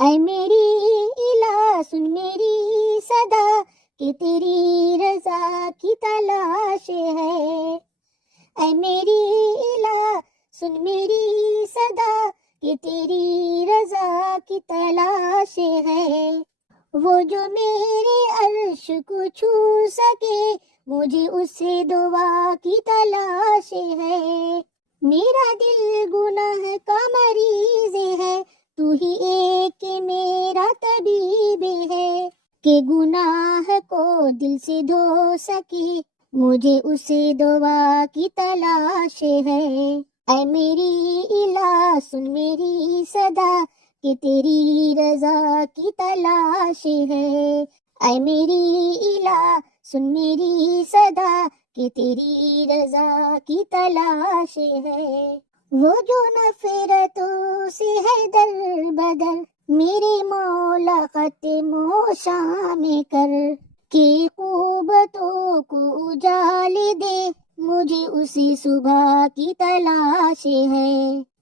اے میری الہ سن میری صدا کہ تیری رضا کی تلاش ہے، اے میری الہ سن میری صدا کہ تیری رضا کی تلاش ہے، وہ جو میرے عرش کو چھو سکے مجھے اس سے دعا کی تلاش ہے، میرا دل گناہ کا مریض ہے، تو ہی ایک میرا طبیب ہے، کہ گناہ کو دل سے دھو سکے مجھے اسے دعا کی تلاش ہے، اے میری الہ سن میری صدا کہ تیری رضا کی تلاش ہے، اے میری الہ سن میری صدا کہ تیری رضا کی تلاش ہے، وہ جو نفرتوں سے ہے در بدر میرے مولا ختم و شام کر کے قوتوں کو اجال دے مجھے اسی صبح کی تلاش ہے،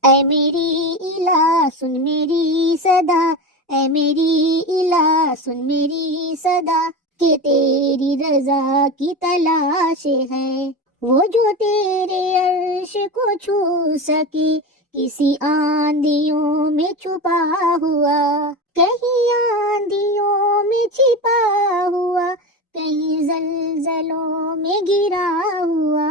اے میری الہ سن میری صدا، اے میری الہ سن میری صدا کہ تیری رضا کی تلاش ہے، وہ جو تیرے عرش کو چھو سکے کسی آندھیوں میں چھپا ہوا، کہیں آندھیوں میں چھپا ہوا، کہیں زلزلوں میں گرا ہوا،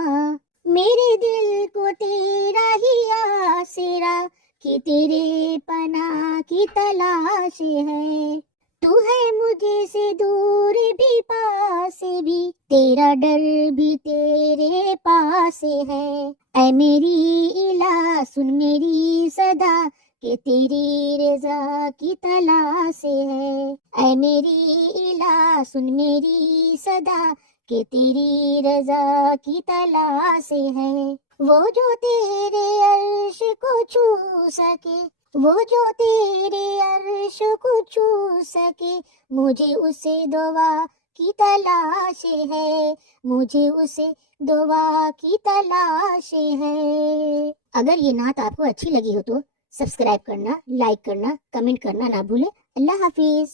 میرے دل کو تیرا ہی آسرا کہ تیرے پناہ کی تلاش ہے، تو ہے مجھے سے دور بھی پاس بھی، تیرا ڈر بھی تیرے پاس ہے، اے میری الہ سن میری صدا کہ تیری رضا کی تلاش ہے، اے میری الہ سن میری صدا کہ تیری رضا کی تلاش ہے، وہ جو تیرے عرش کو چھو سکے، وہ جو تیرے عرش کو چھو سکے مجھے اسے دعا کی تلاش ہے، مجھے اسے دعا کی تلاش ہے۔ اگر یہ نعت آپ کو اچھی لگی ہو تو سبسکرائب کرنا، لائک کرنا، کمنٹ کرنا نہ بھولیں۔ اللہ حافظ۔